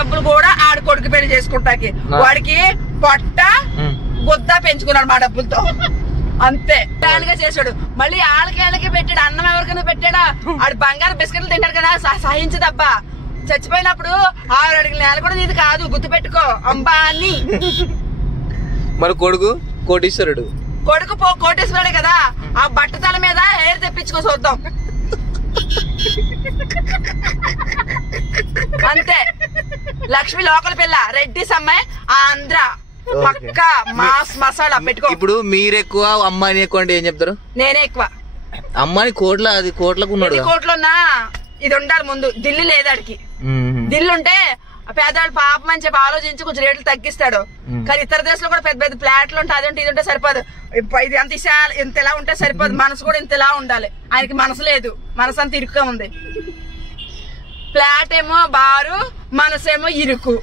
డబ్బులు కూడా ఆడు కొడుకు పెళ్లి చేసుకుంటాకి. వాడికి పొట్ట గుద్ద పెంచుకున్నాడు మా డబ్బులతో, అంతే ప్లాన్ గా చేశాడు. మళ్ళీ ఆళ్ళకి పెట్టాడు, అన్నం ఎవరికైనా పెట్టాడా? ఆడు బంగారు బిస్కెట్లు తింటాడు కదా, సహించదబ్బా. చచ్చిపోయినప్పుడు 6 అడుగుల నేల కూడా నీది కాదు, గుర్తు పెట్టుకో అంబానీ. మరి కొడుకు కోటీశ్వరుడు, కొడుకు కోటేశ్వరుడే కదా. ఆ బట్టతల మీద హెయిర్ తెప్పించుకో చూద్దాం, అంతే. లక్ష్మి లోకల్ పిల్ల, రెడ్డిస్ అమ్మాయి ఆంధ్ర పక్క మాస్ మసాలా పెట్టుకో. ఇప్పుడు మీరు ఎక్కువ అమ్మాయిని ఎక్కువ అంటే ఏం చెప్తారు? నేనే ఎక్కువ. అమ్మాయి అది కోట్లకు ఉన్నాడు. కోట్లున్నా ఇది ఉండాలి ముందు, దిల్లు లేదాడికి. దిల్లు ఉంటే పేదవాళ్ళు పాపం అని చెప్పి ఆలోచించి కొంచెం రేట్లు తగ్గిస్తాడు. కానీ ఇతర దేశంలో కూడా పెద్ద పెద్ద ఫ్లాట్లు ఉంటే అదంటే ఇది ఉంటే సరిపోదు. ఇది అంత ఇంత ఎలా ఉంటే సరిపోదు, మనసు కూడా ఇంత ఎలా ఉండాలి. ఆయనకి మనసు లేదు, మనసు అంత ఇరుగ్గా ఉంది. ఫ్లాట్ ఏమో బారు, మనసేమో ఇరుకు.